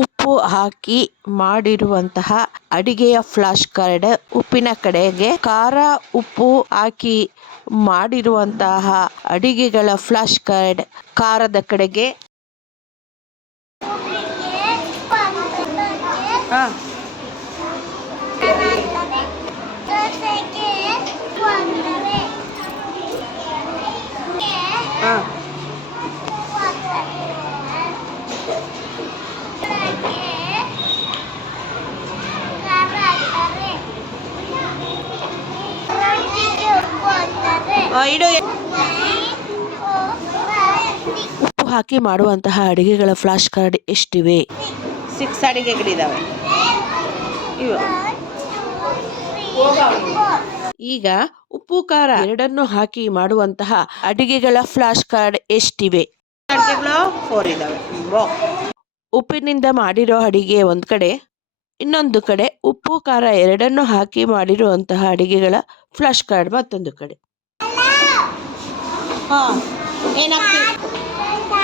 ಉಪ್ಪು ಹಾಕಿ ಮಾಡಿರುವಂತಹ ಅಡಿಗೆಯ flash card ಉಪ್ಪಿನ ಕಡೆಗೆ. ಖಾರ ಉಪ್ಪು ಹಾಕಿ ಮಾಡಿರುವಂತಹ ಅಡಿಗೆಗಳ ಫ್ಲಾಶ್ ಕಾರ್ಡ್ ಖಾರದ ಕಡೆಗೆ. ಇಡು. ಉಪ್ಪು ಹಾಕಿ ಮಾಡುವಂತಹ ಅಡಿಗೆಗಳ ಫ್ಲಾಶ್ ಕಾರ್ಡ್ ಎಷ್ಟಿವೆ? ಸಿಕ್ಸ್ ಅಡಿಗೆಗಳಿದಾವೆ. ಇವು. ಈಗ ಉಪ್ಪು ಖಾರ ಎರಡನ್ನು ಹಾಕಿ ಮಾಡುವಂತಹ ಅಡಿಗೆಗಳ ಫ್ಲಾಶ್ ಕಾರ್ಡ್ ಎಷ್ಟಿವೆ? ಅಡಿಗೆಗಳು ಫೋರ್ ಇದಾವೆ. ಉಪ್ಪಿನಿಂದ ಮಾಡಿರೋ ಅಡಿಗೆ ಒಂದ್ ಕಡೆ ಇನ್ನೊಂದು ಕಡೆ ಉಪ್ಪು ಖಾರ ಎರಡನ್ನು ಹಾಕಿ ಮಾಡಿರುವಂತಹ ಅಡಿಗೆಗಳ ಫ್ಲಾಶ್ ಕಾರ್ಡ್ ಮತ್ತೊಂದು ಕಡೆ. Oh. Inactive.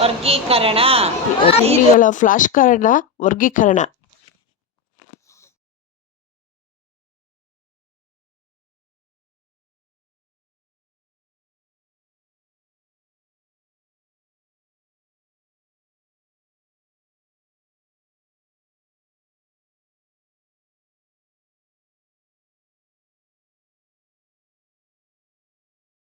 ವರ್ಗೀಕರಣ. ತಿಂಡಿಗಳ ಫ್ಲಾಶ್ ಕಾರ್ಡ್ನ ವರ್ಗೀಕರಣ.